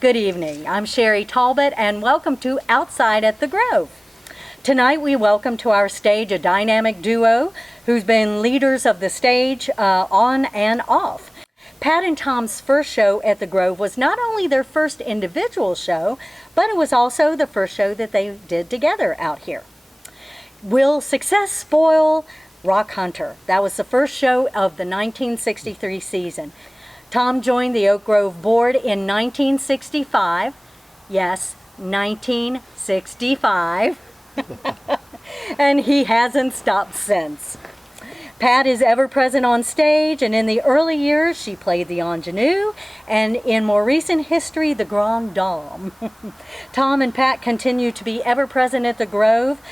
Good evening. I'm Sherry Talbott, and welcome to Outside at the Grove. Tonight we welcome to our stage a dynamic duo who's been leaders of the stage on and off. Pat and Tom's first show at the Grove was not only their first individual show, but it was also the first show that they did together out here. Will Success Spoil Rock Hunter? That was the first show of the 1963 season. Tom joined the Oak Grove board in 1965. Yes, 1965. And he hasn't stopped since. Pat is ever present on stage, and in the early years she played the ingenue, and in more recent history the grande dame. Tom and Pat continue to be ever present at the Grove,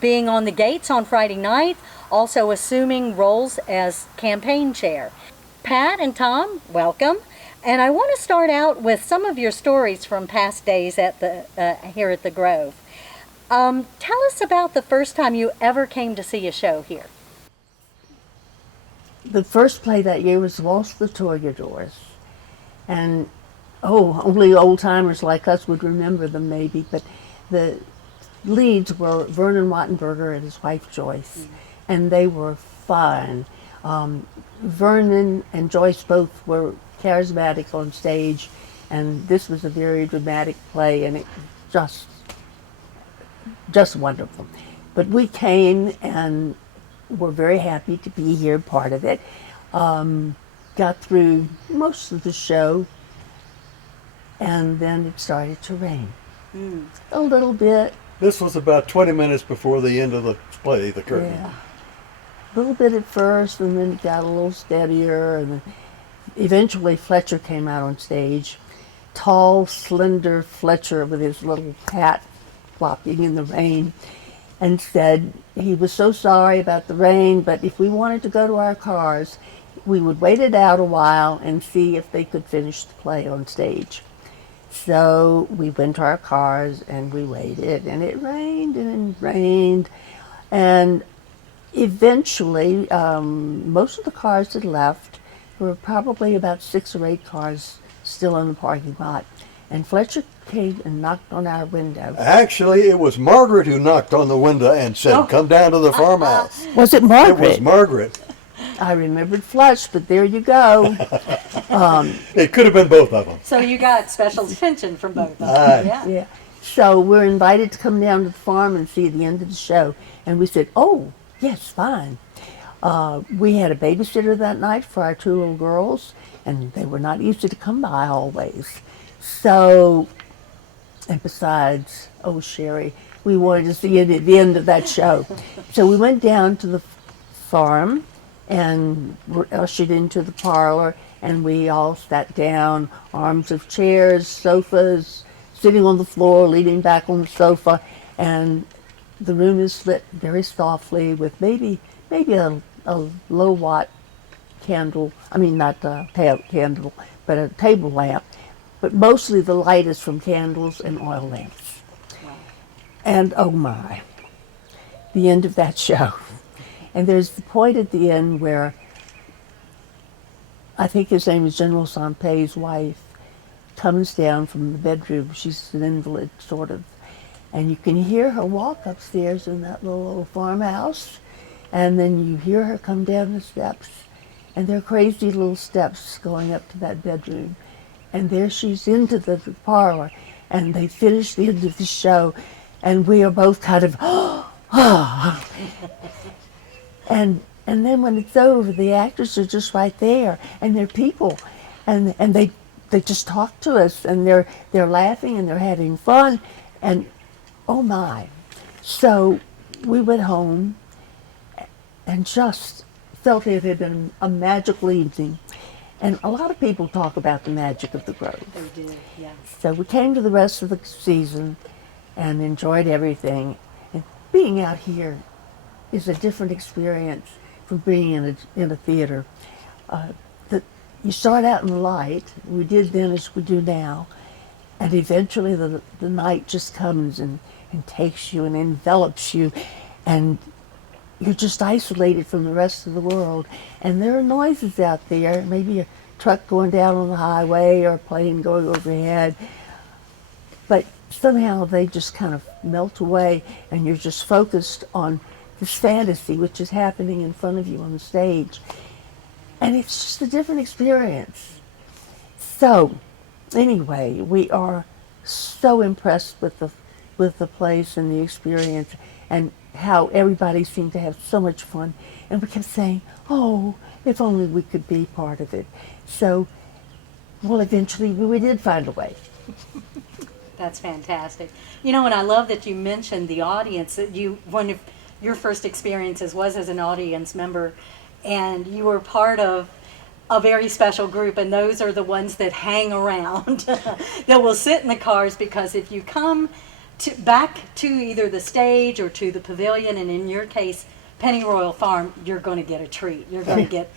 being on the gates on Friday night, also assuming roles as campaign chair. Pat and Tom, welcome. And I want to start out with some of your stories from past days at the here at the Grove. Tell us about the first time you ever came to see a show here. The first play that year was Waltz the Toreadors. And, only old-timers like us would remember them maybe, but the leads were Vernon Wattenberger and his wife Joyce, and they were fun. Vernon and Joyce both were charismatic on stage, and this was a very dramatic play, and it just wonderful. But we came and were very happy to be here, part of it. Got through most of the show, and then it started to rain. A little bit. This was about 20 minutes before the end of the play, the curtain. Yeah. A little bit at first, and then it got a little steadier, and then eventually Fletcher came out on stage. Tall, slender Fletcher with his little hat flopping in the rain, and said he was so sorry about the rain, but if we wanted to go to our cars, we would wait it out a while and see if they could finish the play on stage. So we went to our cars and we waited, and it rained and it rained, and eventually most of the cars had left. There were probably about 6 or 8 cars still in the parking lot, and Fletcher came and knocked on our window. Actually, it was Margaret who knocked on the window and said, "Come down to the farmhouse." Was it Margaret? It was Margaret. I remembered Flush, but there you go. It could have been both of them. So you got special attention from both of them. Yeah. So we're invited to come down to the farm and see the end of the show, and we said, "Oh, yes, fine." We had a babysitter that night for our 2 little girls, and they were not easy to come by always. So, and besides, Sherry, we wanted to see it at the end of that show. So we went down to the farm and were ushered into the parlor, and we all sat down, arms of chairs, sofas, sitting on the floor, leaning back on the sofa, and the room is lit very softly with maybe a low watt candle. I mean, not a candle, but a table lamp. But mostly the light is from candles and oil lamps. Wow. And oh my, the end of that show. And there's the point at the end where I think his name is General Sampé's wife comes down from the bedroom. She's an invalid, sort of. And you can hear her walk upstairs in that little farmhouse. And then you hear her come down the steps. And they're crazy little steps going up to that bedroom. And there she's into the parlor. And they finish the end of the show. And we are both kind of, And then when it's over, the actors are just right there, and they're people, and they just talk to us, and they're laughing and they're having fun, and oh my! So we went home, and just felt it had been a magical evening, and a lot of people talk about the magic of the Grove. They do, yeah. So we came to the rest of the season, and enjoyed everything, and being out here is a different experience from being in a theater. You start out in the light, we did then as we do now, and eventually the night just comes and takes you and envelops you, and you're just isolated from the rest of the world. And there are noises out there, maybe truck going down on the highway or a plane going overhead. But somehow they just kind of melt away, and you're just focused on this fantasy which is happening in front of you on the stage. And it's just a different experience. So, anyway, we are so impressed with the place and the experience, and how everybody seemed to have so much fun. And we kept saying, oh, if only we could be part of it. So, well, eventually we did find a way. That's fantastic. You know, and I love that you mentioned the audience, that one of your first experiences was as an audience member, and you were part of a very special group, and those are the ones that hang around, that will sit in the cars, because if you come back to either the stage or to the pavilion, and in your case, Pennyroyal Farm, you're going to get a treat. You're going to get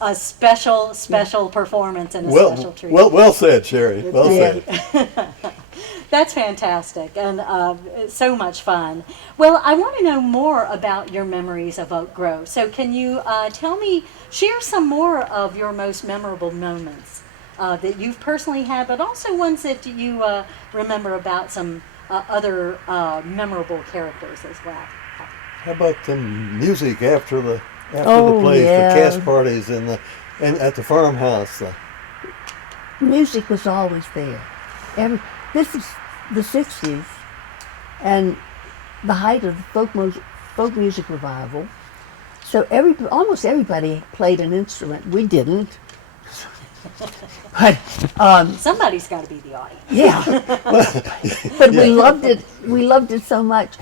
a special performance and a special treat. Well said, Sherry. Well said. That's fantastic, and so much fun. Well, I want to know more about your memories of Oak Grove. So can you share some more of your most memorable moments that you've personally had, but also ones that you remember about some other memorable characters as well? How about the music after the plays, yeah. the cast parties, and at the farmhouse? Music was always there. This is the 60s, and the height of the folk music revival. So almost everybody played an instrument. We didn't. But Somebody's got to be the audience. yeah. But we loved it. We loved it so much.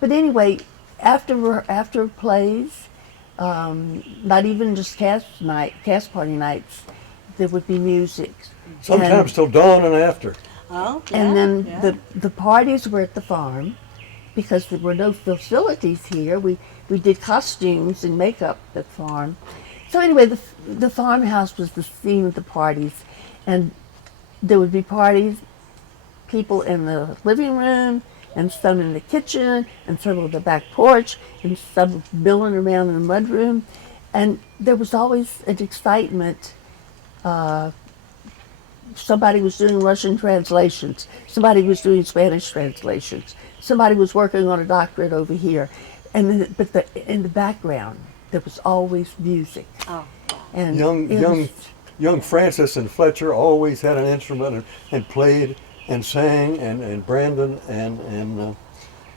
But anyway, after plays, not even just cast party nights, there would be music. Sometimes till dawn and after. Oh, yeah, And then the parties were at the farm, because there were no facilities here. We did costumes and makeup at the farm. So anyway, the farmhouse was the theme of the parties, and there would be parties, people in the living room, and some in the kitchen, and some on the back porch, and some milling around in the mudroom, and there was always an excitement. Somebody was doing Russian translations. Somebody was doing Spanish translations. Somebody was working on a doctorate over here. And in the background, there was always music. Oh. And young Francis and Fletcher always had an instrument and played and sang, and Brandon and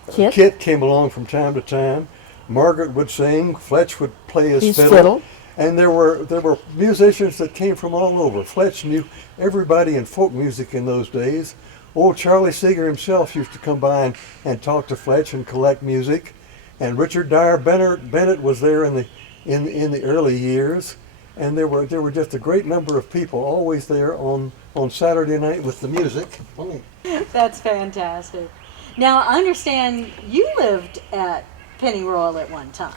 Kit came along from time to time. Margaret would sing. Fletch would play his fiddle. And there were musicians that came from all over. Fletch knew everybody in folk music in those days. Old Charlie Seeger himself used to come by and talk to Fletch and collect music. And Richard Dyer Bennett was there in the early years. And there were just a great number of people always there on Saturday night with the music. That's fantastic. Now, I understand you lived at Pennyroyal at one time.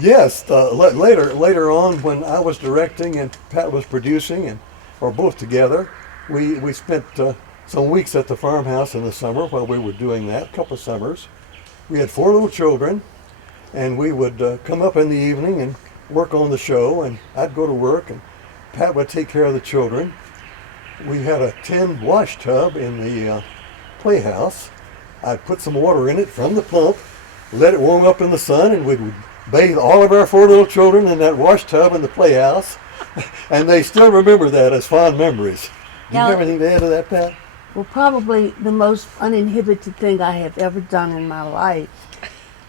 Yes, later on, when I was directing and Pat was producing, or both together, we spent some weeks at the farmhouse in the summer while we were doing that, a couple of summers. We had 4 little children, and we would come up in the evening and work on the show, and I'd go to work, and Pat would take care of the children. We had a tin wash tub in the playhouse. I'd put some water in it from the pump, let it warm up in the sun, and we'd bathe all of our 4 little children in that wash tub in the playhouse, and they still remember that as fond memories. Do you have anything to add to that, Pat? Well, probably the most uninhibited thing I have ever done in my life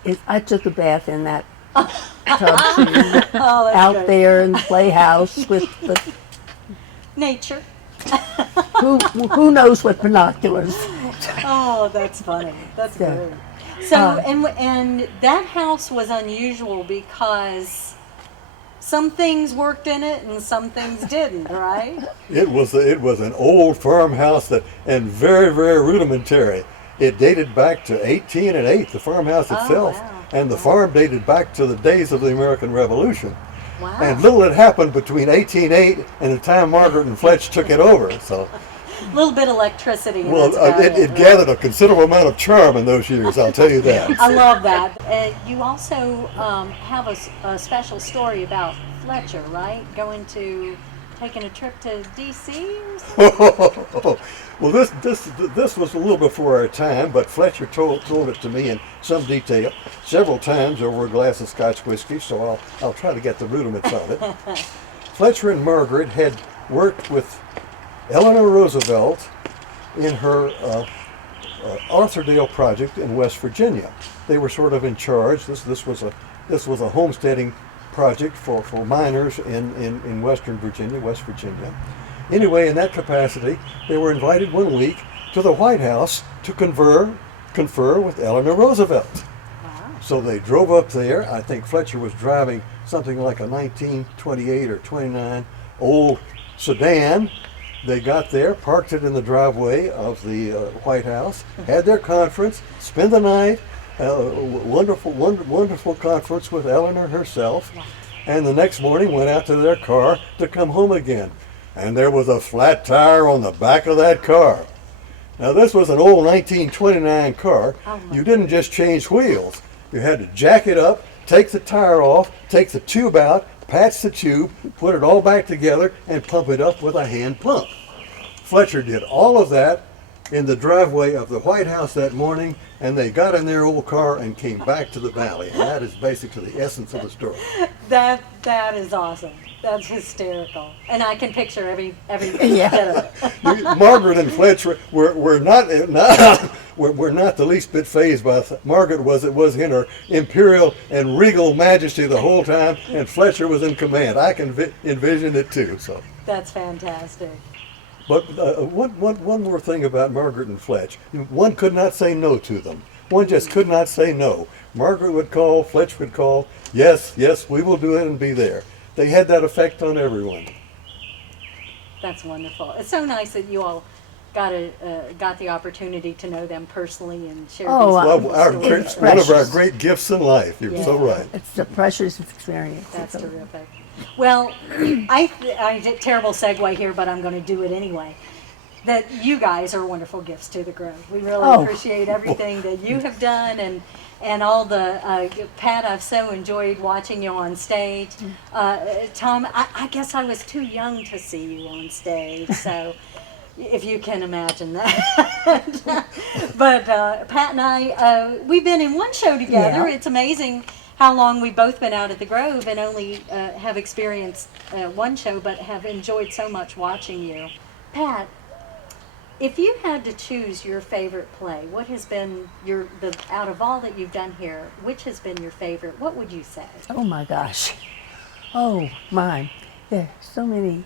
is I took a bath in that tub out there in the playhouse with the Nature. who knows what binoculars. Oh, that's funny. That's good. So, and that house was unusual because some things worked in it and some things didn't, right? It was an old farmhouse and very, very rudimentary. It dated back to 1808, the farmhouse itself, and the farm dated back to the days of the American Revolution. Wow. And little had happened between 1808 and the time Margaret and Fletch took it over. So. A little bit of electricity. Well, it gathered a considerable amount of charm in those years, I'll tell you that. I love that. You also have a special story about Fletcher, right? Going to taking a trip to D.C. or something? Well, this was a little before our time, but Fletcher told it to me in some detail several times over a glass of Scotch whiskey. So I'll try to get the rudiments of it. Fletcher and Margaret had worked with Eleanor Roosevelt in her Arthurdale project in West Virginia. They were sort of in charge. This was a homesteading project for miners in West Virginia. Anyway, in that capacity, they were invited one week to the White House to confer with Eleanor Roosevelt. Wow. So they drove up there. I think Fletcher was driving something like a 1928 or 29 old sedan. They got there, parked it in the driveway of the White House, had their conference, spent the night, wonderful conference with Eleanor herself, and the next morning went out to their car to come home again. And there was a flat tire on the back of that car. Now this was an old 1929 car. You didn't just change wheels. You had to jack it up, take the tire off, take the tube out, patch the tube, put it all back together, and pump it up with a hand pump. Fletcher did all of that in the driveway of the White House that morning, and they got in their old car and came back to the valley. And that is basically the essence of the story. That is awesome. That's hysterical, and I can picture every Yeah. bit of it. Margaret and Fletcher were not the least bit phased by it. Margaret was in her imperial and regal majesty the whole time, and Fletcher was in command. I can envision it too. So. That's fantastic. But one more thing about Margaret and Fletch. One could not say no to them. One just could not say no. Margaret would call, Fletch would call. Yes, we will do it and be there. They had that effect on everyone. That's wonderful. It's so nice that you all got the opportunity to know them personally and share these wonderful stories. One of our great gifts in life. You're so right. It's a precious experience. That's terrific. Well, I did terrible segue here, but I'm going to do it anyway. That you guys are wonderful gifts to the Grove. We really appreciate everything that you have done, and all the Pat. I've so enjoyed watching you on stage. Tom, I guess I was too young to see you on stage, so if you can imagine that. But Pat and I, we've been in one show together. Yeah. It's amazing how long we've both been out at the Grove and only have experienced one show, but have enjoyed so much watching you. Pat, if you had to choose your favorite play, what has been out of all that you've done here, which has been your favorite? What would you say? Oh my gosh. Oh my. There are so many.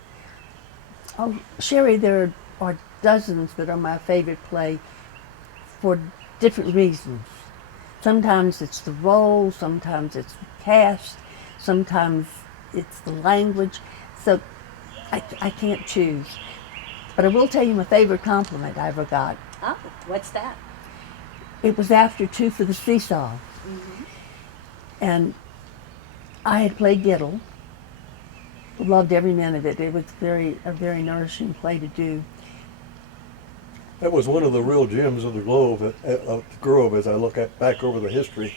Oh, Sherry, there are dozens that are my favorite play for different reasons. Sometimes it's the role, sometimes it's the cast, sometimes it's the language. So I can't choose. But I will tell you my favorite compliment I ever got. Oh, what's that? It was after Two for the Seesaw. Mm-hmm. And I had played Giddle. Loved every minute of it. It was a very nourishing play to do. That was one of the real gems of the Grove as I look back over the history.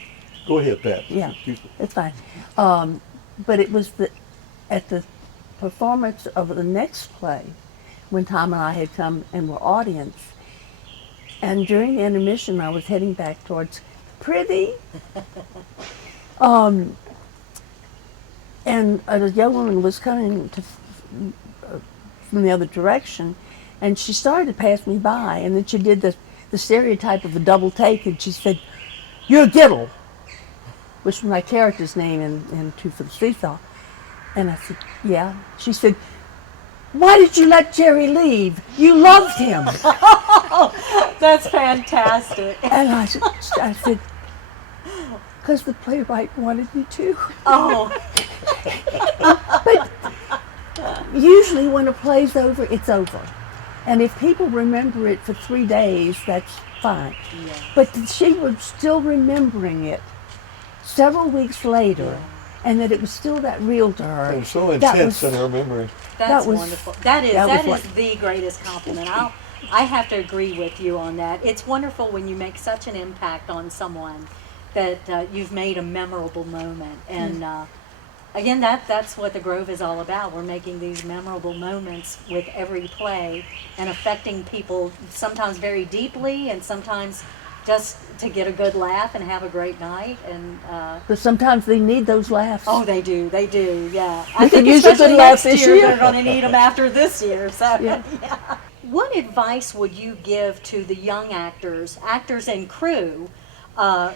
Go ahead, Pat. Yeah, it's fine. But it was at the performance of the next play when Tom and I had come and were audience. And during the intermission, I was heading back towards Prithee. And a young woman was coming from the other direction, and she started to pass me by, and then she did the stereotype of a double take, and she said, "You're Giddle," which was my character's name in Two for the Seesaw. And I said, "Yeah." She said, "Why did you let Jerry leave? You loved him." That's fantastic. And I said, "Because the playwright wanted me to." Oh. But usually when a play's over, it's over. And if people remember it for 3 days, that's fine. Yes. But she was still remembering it several weeks later, and that it was still that real to her. It was so intense in her memory. That's wonderful. That is the greatest compliment. I have to agree with you on that. It's wonderful when you make such an impact on someone that you've made a memorable moment. And again, that's what the Grove is all about. We're making these memorable moments with every play and affecting people sometimes very deeply and sometimes just to get a good laugh and have a great night. And But sometimes they need those laughs. oh, they do, yeah. We I could think use a especially good laugh next this year, year. they're going to need them after this year. So Yeah. yeah. What advice would you give to the young actors and crew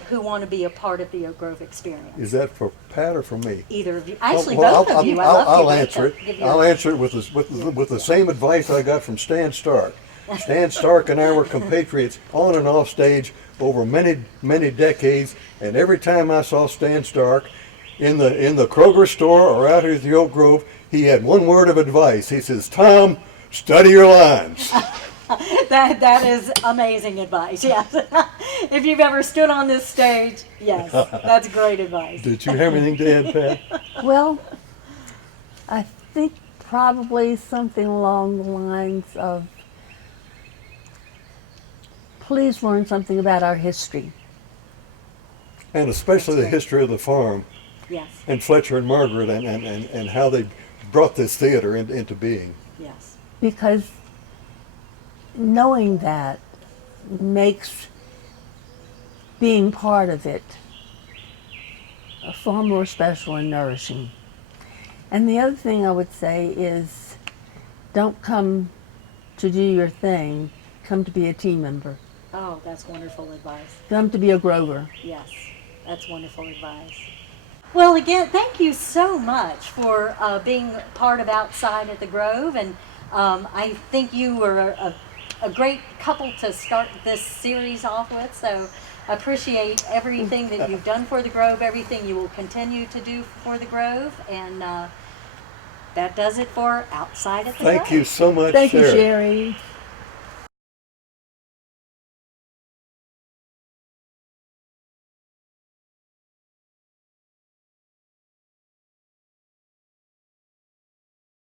who want to be a part of the Oak Grove experience? Is that for Pat or for me? Either of you, actually Well, both of you. I'll answer it. Give you I'll answer it with the same advice I got from Stan Stark. Stan Stark and I were compatriots on and off stage over many decades, and every time I saw Stan Stark in the Kroger store or out here at the Oak Grove, he had one word of advice. He says, "Tom, study your lines." That is amazing advice. Yes, if you've ever stood on this stage, yes, that's great advice. Did you have anything to add, Pat? Well, I think probably something along the lines of, please learn something about our history. And especially the history of the farm, Yes, and Fletcher and Margaret, and how they brought this theater into being. yes, Because knowing that makes being part of it far more special and nourishing. And the other thing I would say is, don't come to do your thing, come to be a team member. oh, that's wonderful advice. Come to be a Grover. Yes, that's wonderful advice. Well, again, thank you so much for being part of Outside at the Grove, and I think you were a great couple to start this series off with, so I appreciate everything that you've done for the Grove, everything you will continue to do for the Grove, and that does it for Outside at the Grove. Thank you so much, Thank you, Sherry. Sherry.